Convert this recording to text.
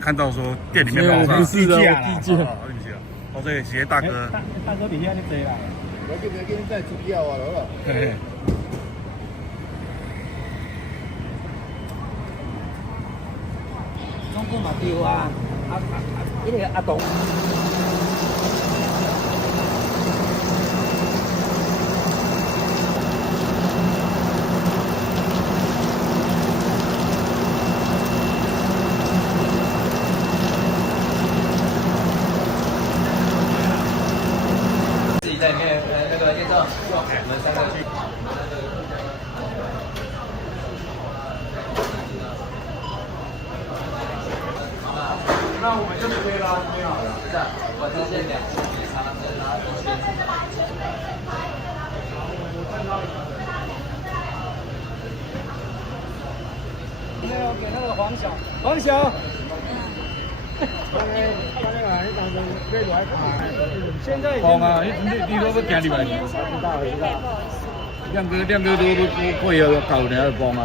看到说店里面爆炸，不是的，地地价，价。对不起啊，哦，这个鞋大哥，大哥底下就这啦。我叫你再煮掉啊，好不好？嘿，中国嘛丢啊，那个阿东。自己在里面，那个验证，我们三个去。那我们就推啦，推好了。是的，我这是2次以上的，然后1圈。那个给那个黄小，黄小。现在讲啊，你都要行入来。亮哥都配合搞你要帮啊。